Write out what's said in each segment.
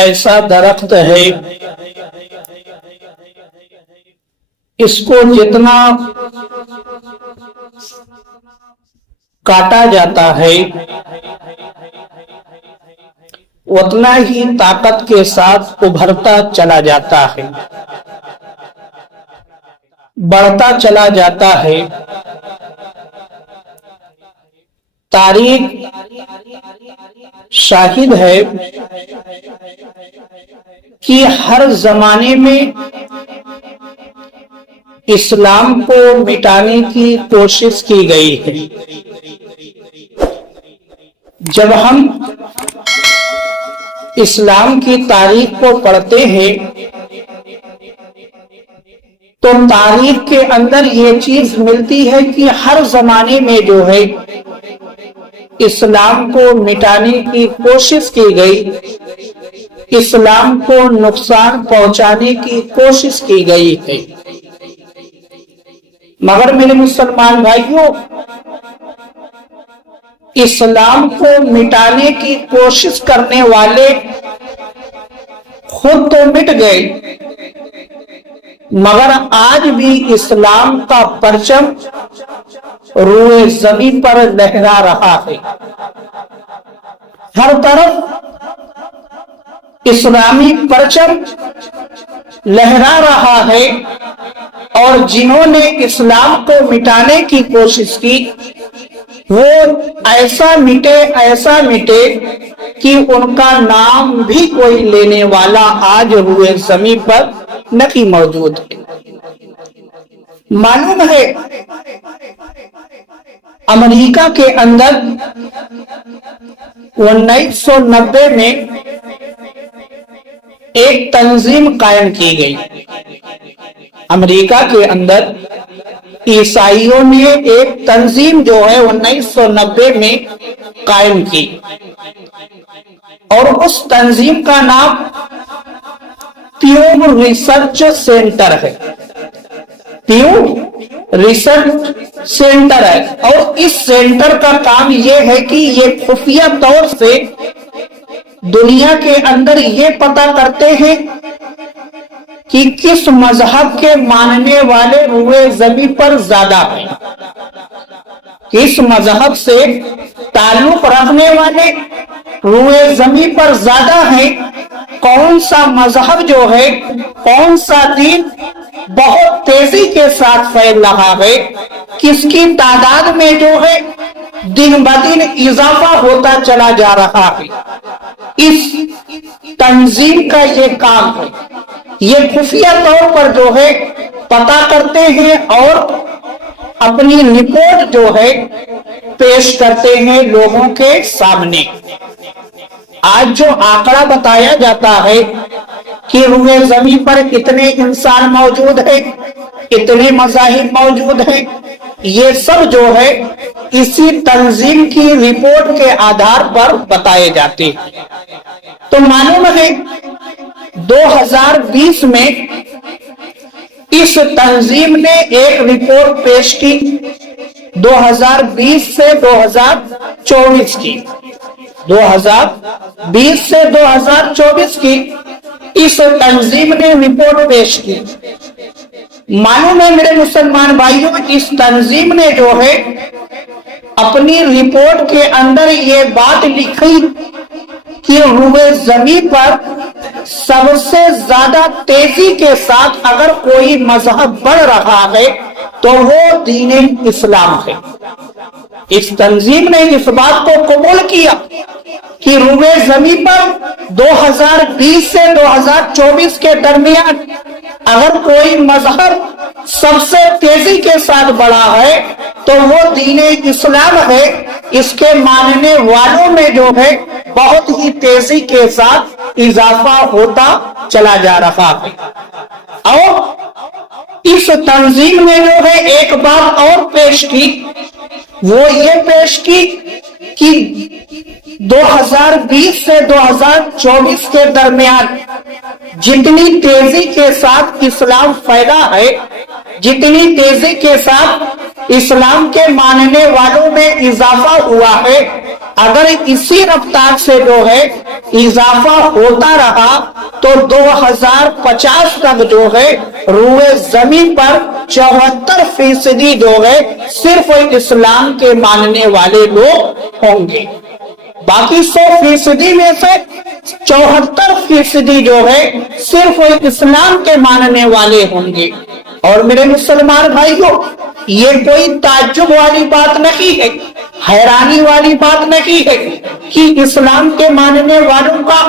ایسا درخت ہے اس کو جتنا کاٹا جاتا ہے اتنا ہی طاقت کے ساتھ ابھرتا چلا جاتا ہے، بڑھتا چلا جاتا ہے۔ تاریخ شاہد ہے کہ ہر زمانے میں اسلام کو مٹانے کی کوشش کی گئی ہے۔ جب ہم اسلام کی تاریخ کو پڑھتے ہیں تو تاریخ کے اندر یہ چیز ملتی ہے کہ ہر زمانے میں جو ہے اسلام کو مٹانے کی کوشش کی گئی، اسلام کو نقصان پہنچانے کی کوشش کی گئی ہے۔ مگر میرے مسلمان بھائیوں، اسلام کو مٹانے کی کوشش کرنے والے خود تو مٹ گئے، مگر آج بھی اسلام کا پرچم روئے زمین پر لہرا رہا ہے۔ ہر طرف اسلامی پرچم لہرا رہا ہے، اور جنہوں نے اسلام کو مٹانے کی کوشش کی وہ ایسا مٹے کہ ان کا نام بھی کوئی لینے والا آج روئے زمین پر نہیں موجود ہے۔ معلوم ہے امریکہ کے اندر 1990 میں ایک تنظیم قائم کی گئی۔ امریکہ کے اندر عیسائیوں نے ایک تنظیم جو ہے 1990 میں قائم کی، اور اس تنظیم کا نام پیو ریسرچ سینٹر ہے۔ پیو ریسرچ سینٹر ہے، اور اس سینٹر کا کام یہ ہے کہ یہ خفیہ طور سے دنیا کے اندر یہ پتہ کرتے ہیں کہ کس مذہب کے ماننے والے روئے زمین پر زیادہ ہیں، کس مذہب سے تعلق رکھنے والے روئے زمین پر زیادہ ہیں، کون سا مذہب جو ہے، کون سا دین بہت تیزی کے ساتھ پھیل رہا ہے، کس کی تعداد میں جو ہے دن بدن اضافہ ہوتا چلا جا رہا ہے۔ اس تنظیم کا یہ کام ہے، یہ خفیہ طور پر جو ہے پتہ کرتے ہیں اور اپنی رپورٹ جو ہے پیش کرتے ہیں لوگوں کے سامنے۔ آج جو آنکڑا بتایا جاتا ہے کہ روئے زمین پر اتنے انسان موجود ہیں، اتنے مذاہب موجود ہیں، یہ سب جو ہے اسی تنظیم کی رپورٹ کے آدھار پر بتائے جاتے ہیں۔ تو معلوم ہے 2020 میں اس تنظیم نے ایک رپورٹ پیش کی، 2020 سے 2024 کی، 2020 سے 2024 کی اس تنظیم نے رپورٹ پیش کی۔ معلوم ہے میرے مسلمان بھائیوں، اس تنظیم نے جو ہے اپنی رپورٹ کے اندر یہ بات لکھی کہ روئے زمین پر سب سے زیادہ تیزی کے ساتھ اگر کوئی مذہب بڑھ رہا ہے تو وہ دین اسلام ہے۔ اس تنظیم نے اس بات کو قبول کیا کہ روئے زمین پر 2020 سے 2024 کے درمیان اگر کوئی مذہب سب سے تیزی کے ساتھ بڑھا ہے تو وہ دین اسلام ہے۔ اس کے ماننے والوں میں جو ہے بہت ہی تیزی کے ساتھ اضافہ ہوتا چلا جا رہا ہے۔ اور اس تنظیم نے جو ہے ایک بات اور پیش کی، وہ یہ پیش کی کہ 2020 سے 2024 کے درمیان جتنی تیزی کے ساتھ اسلام پھیلا ہے، جتنی تیزی کے ساتھ اسلام کے ماننے والوں میں اضافہ ہوا ہے، اگر اسی رفتار سے جو ہے اضافہ ہوتا رہا تو 2050 تک جو ہے روئے زمین پر 74% جو ہے صرف اسلام کے ماننے والے لوگ ہوں گے. باقی 100% میں سے 74% جو ہے صرف اسلام کے ماننے والے ہوں گے. اور میرے مسلمان بھائیوں، یہ کوئی تعجب والی بات نہیں ہے، حیرانی والی بات نہیں ہے کہ اسلام کے ماننے والوں کا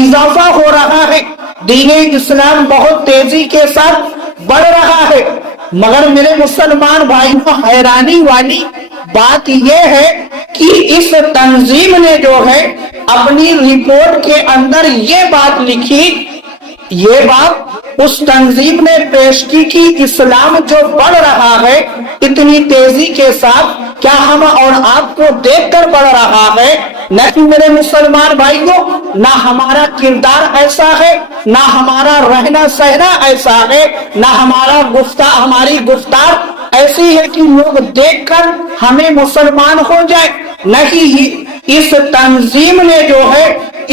اضافہ ہو رہا ہے. دین اسلام بہت تیزی کے ساتھ بڑھ رہا ہے. مگر میرے مسلمان بھائیوں، حیرانی والی بات یہ ہے کہ اس تنظیم نے جو ہے اپنی رپورٹ کے اندر یہ بات لکھی، یہ بات اس تنظیم نے پیش کی کہ اسلام جو بڑھ رہا ہے اتنی تیزی کے ساتھ، کیا ہم اور آپ کو دیکھ کر بڑھ رہا ہے؟ نہیں میرے مسلمان بھائیوں، نہ ہمارا کردار ایسا ہے، نہ ہمارا رہنا سہنا ایسا ہے، نہ ہماری گفتار ایسی ہے کہ لوگ دیکھ کر ہمیں مسلمان ہو جائے. نہیں، اس تنظیم نے جو ہے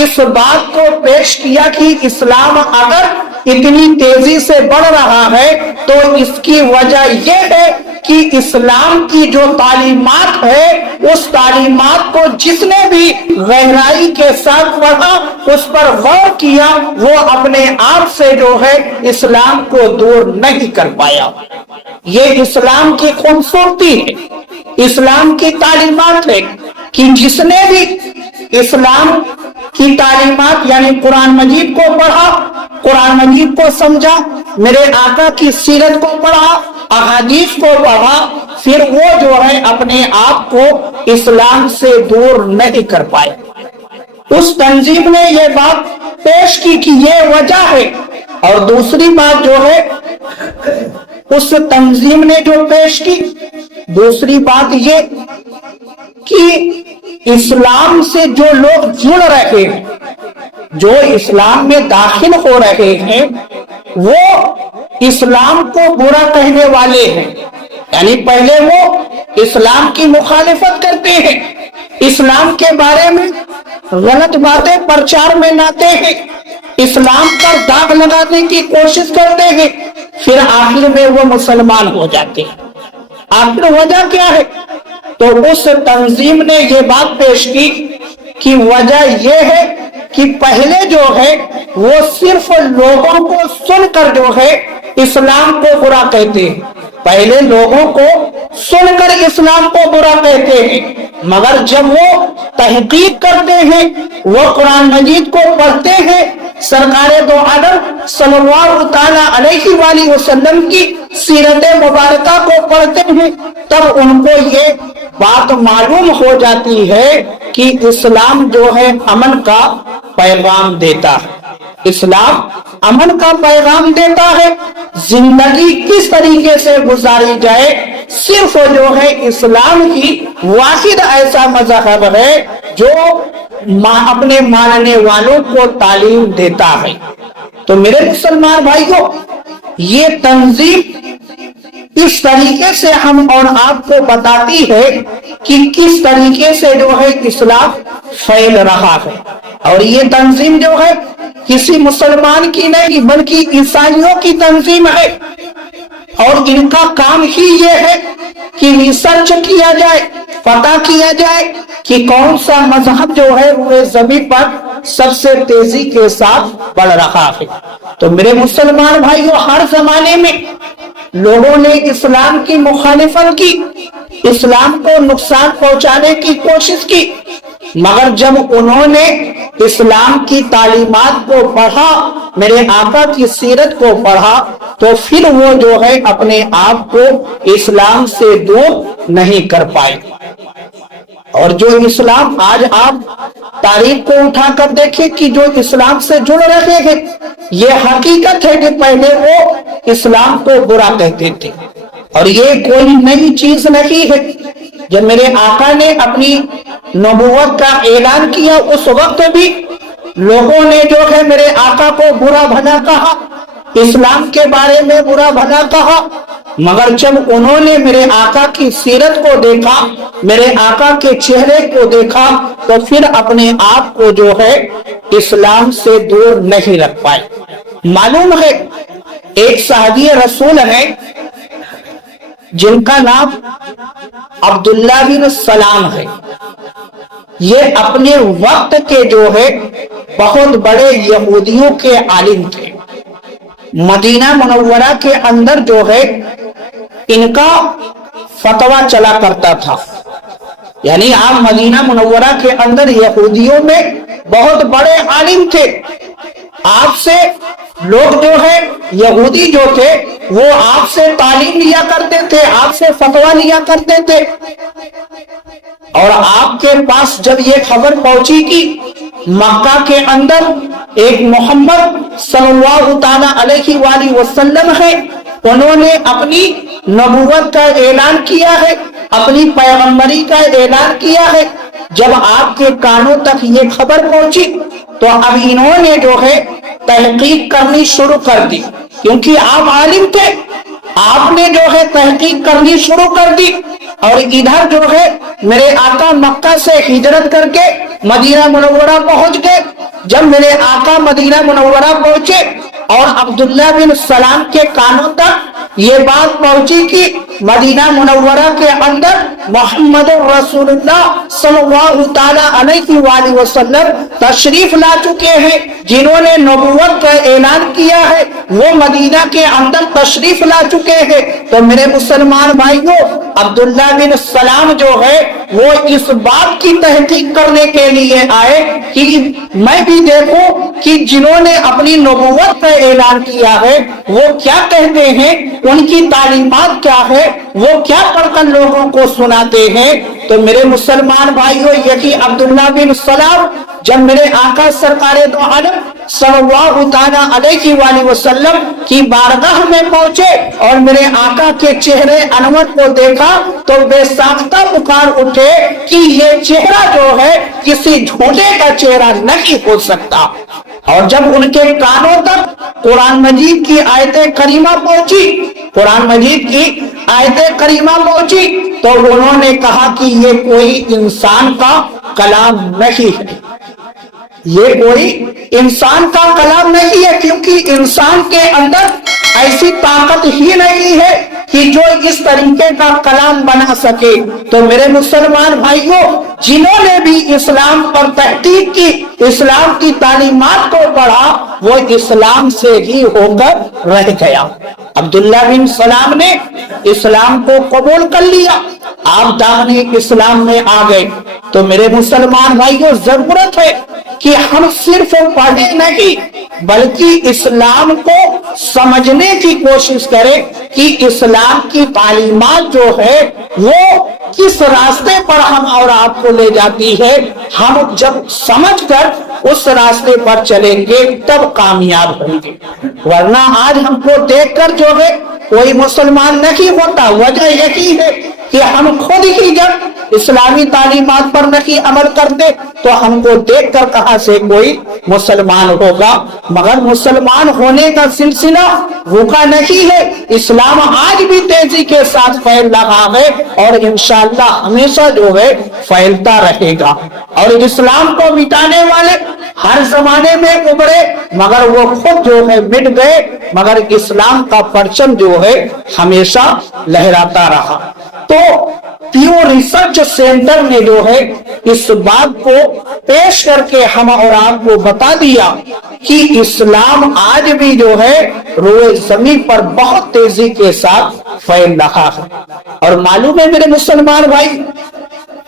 اس بات کو پیش کیا کہ اسلام اگر اتنی تیزی سے بڑھ رہا ہے تو اس کی وجہ یہ ہے کہ اسلام کی جو تعلیمات ہے اس تعلیمات کو جس نے بھی گہرائی کے ساتھ پڑھا، اس پر غور کیا، وہ اپنے آپ سے جو ہے اسلام کو دور نہیں کر پایا. یہ اسلام کی خوبصورتی ہے، اسلام کی تعلیمات ہے کہ جس نے بھی اسلام کی تعلیمات یعنی قرآن مجید کو پڑھا، قرآن مجید کو سمجھا، میرے آقا کی سیرت کو پڑھا، احادیث کو پڑھا، پھر وہ جو ہے اپنے آپ کو اسلام سے دور نہیں کر پائے. اس تنظیم نے یہ بات پیش کی کہ یہ وجہ ہے. اور دوسری بات جو ہے اس تنظیم نے جو پیش کی، دوسری بات یہ کہ اسلام سے جو لوگ جڑ رہے ہیں، جو اسلام میں داخل ہو رہے ہیں، وہ اسلام کو برا کہنے والے ہیں. یعنی پہلے وہ اسلام کی مخالفت کرتے ہیں، اسلام کے بارے میں غلط باتیں پرچار میں لاتے ہیں، اسلام پر داغ لگانے کی کوشش کرتے ہیں، پھر آخر میں وہ مسلمان ہو جاتے ہیں. آخر وجہ کیا ہے؟ تو اس تنظیم نے یہ بات پیش کی کہ وجہ یہ ہے کہ پہلے جو ہے وہ صرف لوگوں کو سن کر جو ہے اسلام کو برا کہتے ہیں، پہلے لوگوں کو سن کر اسلام کو برا کہتے ہیں، مگر جب وہ تحقیق کرتے ہیں، وہ قرآن مجید کو پڑھتے ہیں، سرکار دو عالم صلی اللہ تعالی علیہ وآلہ وسلم کی سیرت مبارکہ کو پڑھتے ہیں، تب ان کو یہ بات معلوم ہو جاتی ہے کہ اسلام جو ہے امن کا پیغام دیتا ہے. اسلام امن کا پیغام دیتا ہے. زندگی کس طریقے سے گزاری جائے، صرف جو ہے اسلام ہی واحد ایسا مذہب ہے جو اپنے ماننے والوں کو تعلیم دیتا ہے. تو میرے مسلمان بھائیوں، یہ تنظیم اس طریقے سے ہم اور آپ کو بتاتی ہے کہ کس طریقے سے جو ہے اسلام پھیل رہا ہے. اور یہ تنظیم جو ہے کسی مسلمان کی نہیں بلکہ عیسائیوں کی تنظیم ہے، اور ان کا کام ہی یہ ہے کہ ریسرچ کیا جائے، پتہ کیا جائے کہ کون سا مذہب جو ہے وہ زمین پر سب سے تیزی کے ساتھ بڑھ رہا ہے. تو میرے مسلمان بھائیوں، ہر زمانے میں لوگوں نے اسلام کی مخالفت کی، اسلام کو نقصان پہنچانے کی کوشش کی، مگر جب انہوں نے اسلام کی تعلیمات کو پڑھا، میرے آقا کی سیرت کو پڑھا، تو پھر وہ جو ہے اپنے آپ کو اسلام سے دور نہیں کر پائے. اور جو اسلام آج آپ تاریخ کو اٹھا کر دیکھیں کہ جو اسلام سے جڑ رہے ہیں، یہ حقیقت ہے کہ پہلے وہ اسلام کو برا کہتے تھے. اور یہ کوئی نئی چیز نہیں ہے. جب میرے آقا نے اپنی نبوت کا اعلان کیا، اس وقت بھی لوگوں نے جو ہے میرے آقا کو برا بھلا کہا، اسلام کے بارے میں برا بھلا کہا، مگر جب انہوں نے میرے آقا کی سیرت کو دیکھا، میرے آقا کے چہرے کو دیکھا، تو پھر اپنے آپ کو جو ہے اسلام سے دور نہیں رکھ پائے۔ معلوم ہے ایک صحابی رسول ہے جن کا نام عبداللہ بن سلام ہے، یہ اپنے وقت کے جو ہے بہت بڑے یہودیوں کے عالم تھے۔ مدینہ منورہ کے اندر جو ہے ان کا فتویٰ چلا کرتا تھا، یعنی آپ مدینہ منورہ کے اندر یہودیوں میں بہت بڑے عالم تھے۔ آپ سے لوگ جو ہے یہودی جو تھے وہ آپ سے تعلیم لیا کرتے تھے، آپ سے فتویٰ لیا کرتے تھے، اور آپ کے پاس جب یہ خبر پہنچی کہ مکہ کے اندر ایک محمد صلی اللہ تعالی علیہ وآلہ وسلم ہے، انہوں نے اپنی نبوت کا اعلان کیا ہے، اپنی پیغمبری کا اعلان کیا ہے، جب آپ کے کانوں تک یہ خبر پہنچی تو اب انہوں نے جو ہے تحقیق کرنی شروع کر دی، کیونکہ آپ عالم تھے، آپ نے جو ہے تحقیق کرنی شروع کر دی، اور ادھر جو ہے میرے آقا مکہ سے ہجرت کر کے مدینہ منورہ پہنچ گئے۔ جب میرے آقا مدینہ منورہ پہنچے اور عبداللہ بن سلام کے کانوں تک یہ بات پہنچی کہ مدینہ منورہ کے اندر محمد رسول اللہ صلی اللہ تعالی علیہ وآلہ وسلم تشریف لا چکے ہیں، جنہوں نے نبوت کا اعلان کیا ہے وہ مدینہ کے اندر تشریف لا چکے ہیں، تو میرے مسلمان بھائیوں عبداللہ بن سلام جو ہے وہ اس بات کی تحقیق کرنے کے لیے آئے کہ میں بھی دیکھوں کہ جنہوں نے اپنی نبوت کا اعلان کیا ہے وہ کیا کہتے ہیں، ان کی تعلیمات کیا ہے، وہ کیا پڑھ کر لوگوں کو سناتے ہیں۔ تو میرے مسلمان بھائیوں یہی عبداللہ بن سلام جب میرے آقا سرکار دو عالم صلی اللہ تعالی علیہ وآلہ وسلم کی بارگاہ میں پہنچے اور میرے آقا کے چہرے انور کو دیکھا تو بے ساختہ پکار اٹھے کہ یہ چہرہ جو ہے کسی جھوٹے کا چہرہ نہیں ہو سکتا۔ اور جب ان کے کانوں تک قرآن مجید کی آیت کریمہ پہنچی، قرآن مجید کی آیت کریمہ پہنچی تو انہوں نے کہا کہ یہ کوئی انسان کا کلام نہیں ہے، یہ کوئی انسان کا کلام نہیں ہے، کیونکہ انسان کے اندر ایسی طاقت ہی نہیں ہے کہ جو اس طریقے کا کلام بنا سکے۔ تو میرے مسلمان بھائیوں جنہوں نے بھی اسلام پر تحقیق کی، اسلام کی تعلیمات کو پڑھا، وہ اسلام سے ہی ہو کر رہ گیا۔ عبداللہ بن سلام نے اسلام کو قبول کر لیا، آپ دامن اسلام میں آ گئے۔ تو میرے مسلمان بھائیوں ضرورت ہے کہ ہم صرف پڑھیں نہیں بلکہ اسلام کو سمجھنے کی کوشش کریں کہ اسلام کی تعلیمات جو ہے وہ کس راستے پر ہم اور آپ کو لے جاتی ہے۔ ہم جب سمجھ کر اس راستے پر چلیں گے تب کامیاب ہوں گے، ورنہ آج ہم کو دیکھ کر جو ہے کوئی مسلمان نہیں ہوتا۔ وجہ یہی ہے کہ ہم خود ہی جب اسلامی تعلیمات پر نہیں عمل کرتے تو ہم کو دیکھ کر کہاں سے کوئی مسلمان ہوگا۔ مگر مسلمان ہونے کا سلسلہ رکا نہیں ہے، اسلام آج بھی تیزی کے ساتھ پھیل رہا ہے اور انشاءاللہ ہمیشہ جو ہے پھیلتا رہے گا۔ اور اسلام کو مٹانے والے ہر زمانے میں ابھرے مگر وہ خود جو ہے مٹ گئے، مگر اسلام کا پرچم جو ہے ہمیشہ لہراتا رہا۔ تو پیو ریسرچ سینٹر نے جو ہے اس بات کو پیش کر کے ہم اور آپ کو بتا دیا کہ اسلام آج بھی جو ہے روئے زمین پر بہت تیزی کے ساتھ پھیل رہا ہے۔ اور معلوم ہے میرے مسلمان بھائی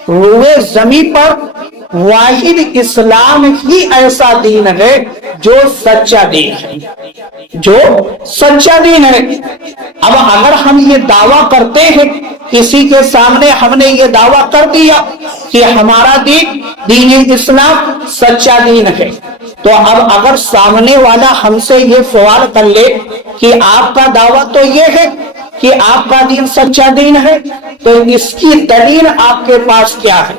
روئے زمین پر واحد اسلام ہی ایسا دین ہے جو سچا دین ہے، جو سچا دین ہے۔ اب اگر ہم یہ دعویٰ کرتے ہیں، کسی کے سامنے ہم نے یہ دعویٰ کر دیا کہ ہمارا دین دین اسلام سچا دین ہے، تو اب اگر سامنے والا ہم سے یہ سوال کر لے کہ آپ کا دعویٰ تو یہ ہے کہ آپ کا دین سچا دین ہے، تو اس کی دلیل آپ کے پاس کیا ہے؟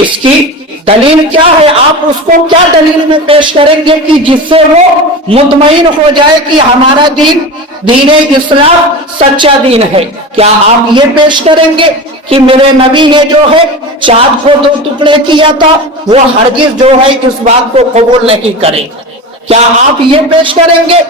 اس کی دلیل کیا ہے؟ آپ اس کو کیا دلیل میں پیش کریں گے کہ جس سے وہ مطمئن ہو جائے کہ ہمارا دین دین اسلام سچا دین ہے؟ کیا آپ یہ پیش کریں گے کہ میرے نبی نے جو ہے چاند کو 2 ٹکڑے کیا تھا؟ وہ ہرگز جو ہے اس بات کو قبول نہیں کرے۔ کیا آپ یہ پیش کریں گے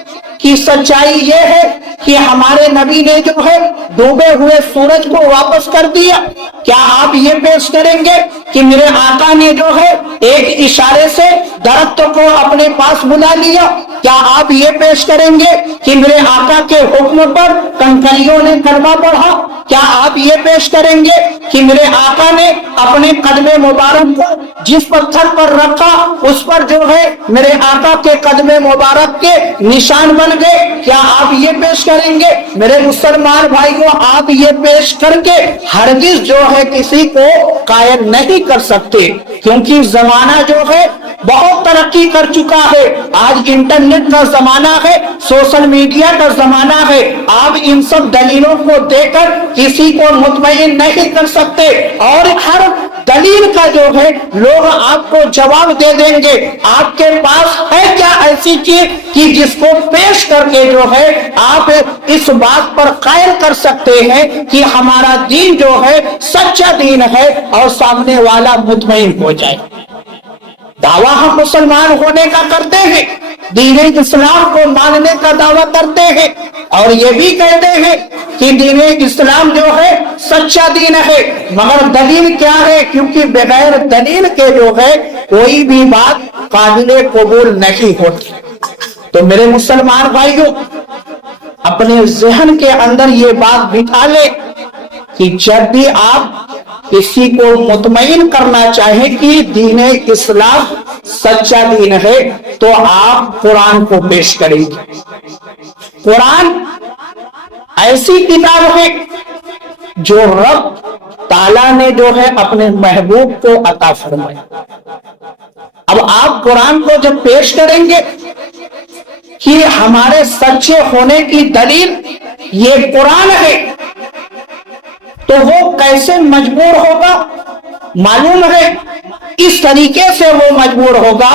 کہ سچائی یہ ہے کہ ہمارے نبی نے جو ہے ڈوبے ہوئے سورج کو واپس کر دیا؟ کیا آپ یہ پیش کریں گے کہ میرے آقا نے جو ہے ایک اشارے سے درخت کو اپنے پاس بلا لیا؟ کیا آپ یہ پیش کریں گے کہ میرے آقا کے حکم پر کنکریوں نے کلمہ پڑھا؟ کیا آپ یہ پیش کریں گے کہ میرے آقا نے اپنے قدم مبارک کو جس پتھر پر رکھا اس پر جو ہے میرے آقا کے قدم مبارک کے نشان بن گئے؟ کیا آپ یہ پیش کریں گے؟ میرے مسلمان بھائیوں، آپ یہ پیش کر کے ہرگز جو ہے کسی کو قائل نہیں کر سکتے، کیونکہ زمانہ جو ہے بہت ترقی کر چکا ہے۔ آج انٹرنیٹ کا زمانہ ہے، سوشل میڈیا کا زمانہ ہے۔ آپ ان سب دلیلوں کو دے کر کسی کو مطمئن نہیں کر سکتے، اور ہر دلیل کا جو ہے لوگ آپ کو جواب دے دیں گے۔ آپ کے پاس ہے کیا ایسی چیز کہ جس کو پیش کر کے جو ہے آپ اس بات پر قائل کر سکتے ہیں کہ ہمارا دین جو ہے سچا دین ہے، اور سامنے والا مطمئن ہو جائے؟ دعویٰ ہم مسلمان ہونے کا کرتے ہیں، دین اسلام کو ماننے کا دعویٰ کرتے ہیں، اور یہ بھی کہتے ہیں کہ دین اسلام جو ہے سچا دین ہے، مگر دلیل کیا ہے؟ کیونکہ بغیر دلیل کے جو ہے کوئی بھی بات قابل قبول نہیں ہوتی۔ تو میرے مسلمان بھائیوں، اپنے ذہن کے اندر یہ بات بٹھا لے کہ جب بھی آپ کسی کو مطمئن کرنا چاہیں کہ دین اسلام سچا دین ہے تو آپ قرآن کو پیش کریں گے۔ قرآن ایسی کتاب ہے جو رب تعالیٰ نے جو ہے اپنے محبوب کو عطا فرمایا۔ اب آپ قرآن کو جب پیش کریں گے کہ ہمارے سچے ہونے کی دلیل یہ قرآن ہے، تو وہ کیسے مجبور ہوگا؟ معلوم ہے اس طریقے سے وہ مجبور ہوگا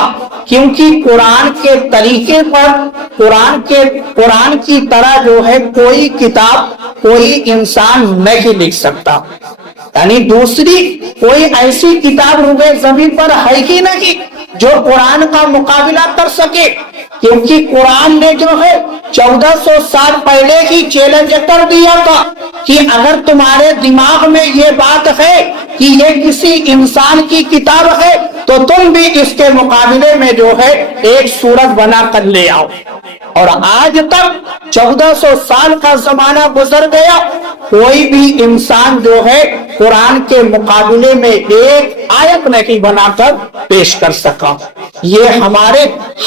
کیونکہ قرآن کے طریقے پر قرآن کی طرح جو ہے کوئی کتاب کوئی انسان نہیں لکھ سکتا، یعنی دوسری کوئی ایسی کتاب روئے زمین پر ہے ہی نہیں جو قرآن کا مقابلہ کر سکے، کیونکہ قرآن نے جو ہے 1400 سال پہلے ہی چیلنج کر دیا تھا کہ اگر تمہارے دماغ میں یہ بات ہے کہ یہ کسی انسان کی کتاب ہے تو تم بھی اس کے مقابلے میں جو ہے ایک سورت بنا کر لے آؤ۔ اور آج تک 1400 سال کا زمانہ گزر گیا، کوئی بھی انسان جو ہے قرآن کے مقابلے میں ایک آیت نہیں بنا کر پیش کر سکا۔ یہ ہمارے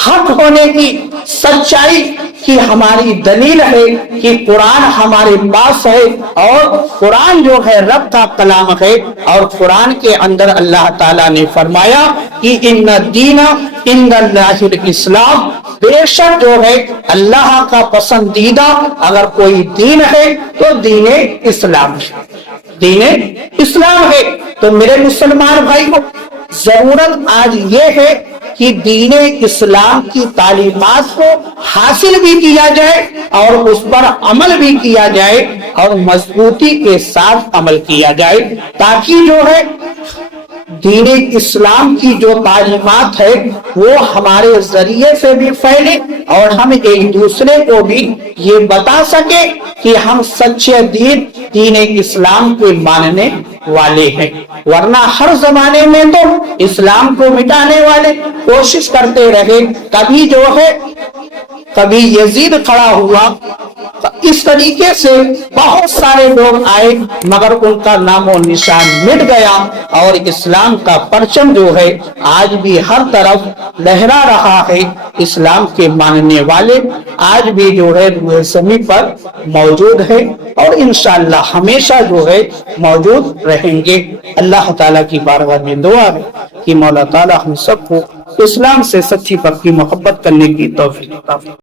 حق ہونے کی سچائی کی ہماری دلیل ہے کہ قرآن ہمارے پاس ہے، اور قرآن جو ہے رب کا کلام ہے، اور قرآن کے اندر اللہ تعالیٰ نے فرمایا کہ ان الدین عند اللہ الاسلام، بے شک جو ہے اللہ کا پسندیدہ اگر کوئی دین ہے تو دین اسلام ہے، دین اسلام ہے۔ تو میرے مسلمان بھائیوں، ضرورت آج یہ ہے کہ دین اسلام کی تعلیمات کو حاصل بھی کیا جائے اور اس پر عمل بھی کیا جائے، اور مضبوطی کے ساتھ عمل کیا جائے، تاکہ جو ہے دین اسلام کی جو تعلیمات ہے وہ ہمارے ذریعے سے بھی پھیلے، اور ہم ایک دوسرے کو بھی یہ بتا سکے کہ ہم سچے دین اسلام کے ماننے والے ہیں۔ ورنہ ہر زمانے میں تو اسلام کو مٹانے والے کوشش کرتے رہے، کبھی جو ہے کبھی یزید کھڑا ہوا، اس طریقے سے بہت سارے لوگ آئے، مگر ان کا نام و نشان مٹ گیا، اور اسلام کا پرچم جو ہے آج بھی ہر طرف لہرا رہا ہے۔ اسلام کے ماننے والے آج بھی جو ہے زمین پر موجود ہے، اور انشاءاللہ ہمیشہ جو ہے موجود رہیں گے۔ اللہ تعالیٰ کی بارگاہ میں دعا ہے کہ مولا تعالیٰ ہم سب کو اسلام سے سچی پکی محبت کرنے کی توفیق عطا فرمائے۔